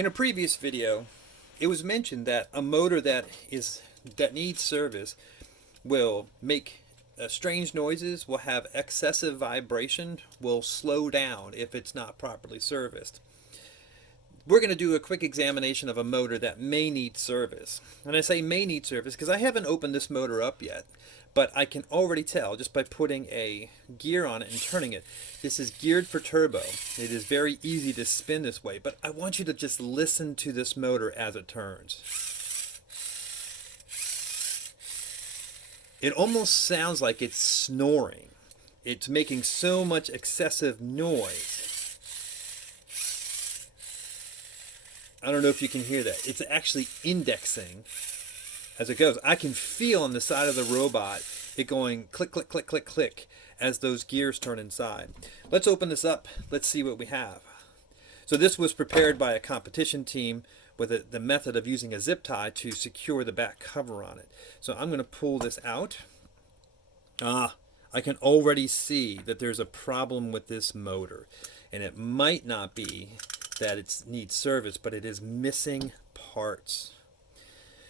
In a previous video, it was mentioned that a motor that needs service will make strange noises, will have excessive vibration, will slow down if it's not properly serviced. We're going to do a quick examination of a motor that may need service. And I say may need service because I haven't opened this motor up yet, but I can already tell just by putting a gear on it and turning it. This is geared for turbo. It is very easy to spin this way, but I want you to just listen to this motor as it turns. It almost sounds like it's snoring. It's making so much excessive noise. I don't know if you can hear that. It's actually indexing as it goes. I can feel on the side of the robot it going click, click, click, click, click as those gears turn inside. Let's open this up. Let's see what we have. So this was prepared by a competition team with the method of using a zip tie to secure the back cover on it. So I'm going to pull this out. I can already see that there's a problem with this motor. And it might not be that it needs service, but it is missing parts.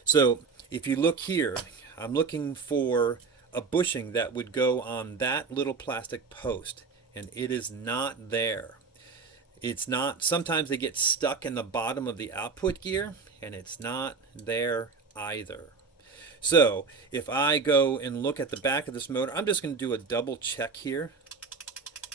So if you look here, I'm looking for a bushing that would go on that little plastic post, and it is not there. It's not. Sometimes they get stuck in the bottom of the output gear, and it's not there either. So if I go and look at the back of this motor, I'm just going to do a double check here.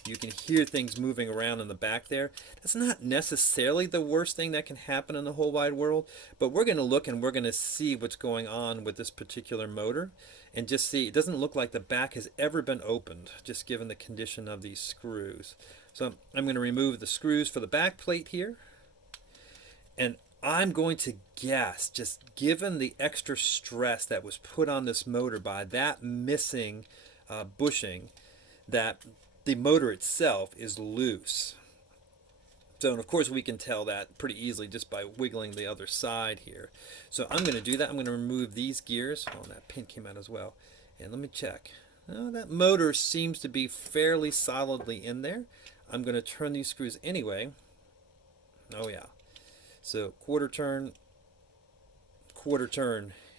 You can hear things moving around in the back there. That's not necessarily the worst thing that can happen in the whole wide world, but we're going to look and we're going to see what's going on with this particular motor and just see. It doesn't look like the back has ever been opened, just given the condition of these screws. So I'm going to remove the screws for the back plate here, and I'm going to guess, just given the extra stress that was put on this motor by that missing bushing, that the motor itself is loose. So, and of course we can tell that pretty easily just by wiggling the other side here. So I'm going to do that. I'm going to remove these gears. Oh, that pin came out as well. And let me check. Oh, that motor seems to be fairly solidly in there. I'm going to turn these screws anyway. Oh yeah. So quarter turn,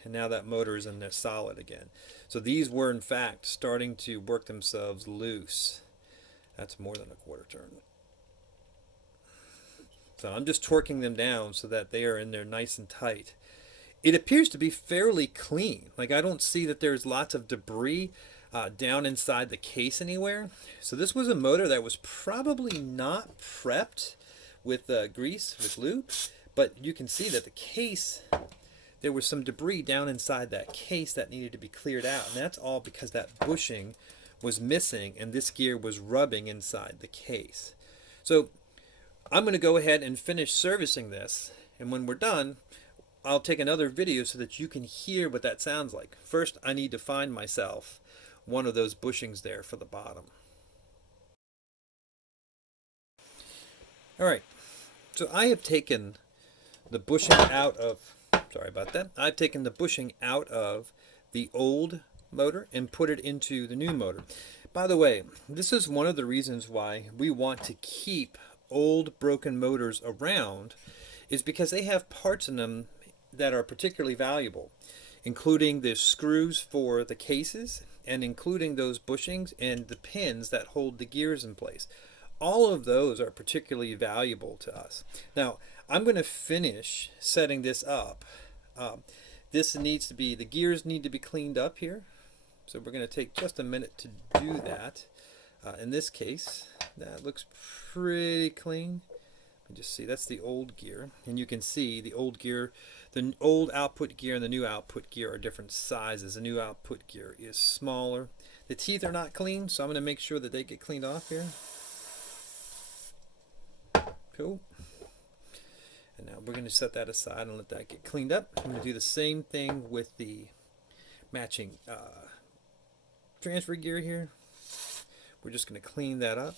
and now that motor is in there solid again. So these were in fact starting to work themselves loose. That's more than a quarter turn. So I'm just torquing them down so that they are in there nice and tight. It appears to be fairly clean. Like, I don't see that there's lots of debris down inside the case anywhere. So this was a motor that was probably not prepped with grease, with lube, but you can see that the case, there was some debris down inside that case that needed to be cleared out, and that's all because that bushing was missing and this gear was rubbing inside the case. So I'm going to go ahead and finish servicing this, and when we're done I'll take another video so that you can hear what that sounds like. First I need to find myself one of those bushings there for the bottom. Alright, so I have taken the bushing out of, sorry about that, I've taken the bushing out of the old motor and put it into the new motor. By the way, this is one of the reasons why we want to keep old broken motors around, is because they have parts in them that are particularly valuable, including the screws for the cases and including those bushings and the pins that hold the gears in place. All of those are particularly valuable to us. Now I'm going to finish setting this up. This needs to be, the gears need to be cleaned up here. So we're going to take just a minute to do that. In this case, that looks pretty clean. You just see that's the old gear, and you can see the old gear, the old output gear and the new output gear are different sizes. The new output gear is smaller. The teeth are not clean, so I'm going to make sure that they get cleaned off here. Cool. And now we're going to set that aside and let that get cleaned up. I'm going to do the same thing with the matching transfer gear here. We're just going to clean that up.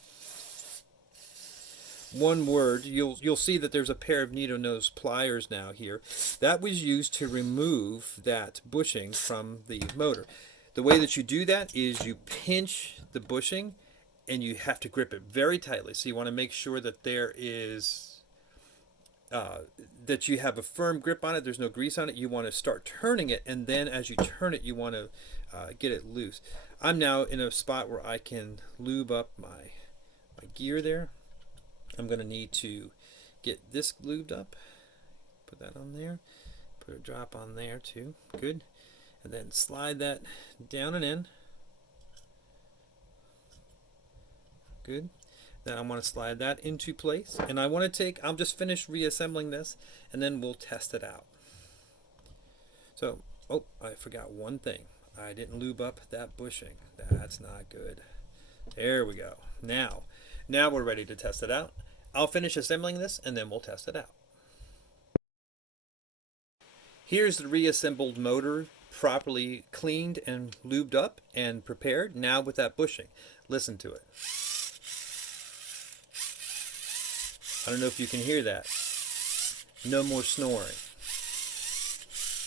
One word, you'll see that there's a pair of needle nose pliers now here. That was used to remove that bushing from the motor. The way that you do that is you pinch the bushing and you have to grip it very tightly. So you want to make sure that there is that you have a firm grip on it, there's no grease on it, you want to start turning it, and then as you turn it, you want to get it loose. I'm now in a spot where I can lube up my gear there. I'm going to need to get this lubed up. Put that on there. Put a drop on there too. Good. And then slide that down and in. Good. Then I want to slide that into place. And I want to I'm just finished reassembling this, and then we'll test it out. So, oh, I forgot one thing. I didn't lube up that bushing. That's not good. There we go. Now we're ready to test it out. I'll finish assembling this, and then we'll test it out. Here's the reassembled motor, properly cleaned and lubed up and prepared. Now with that bushing. Listen to it. I don't know if you can hear that. No more snoring.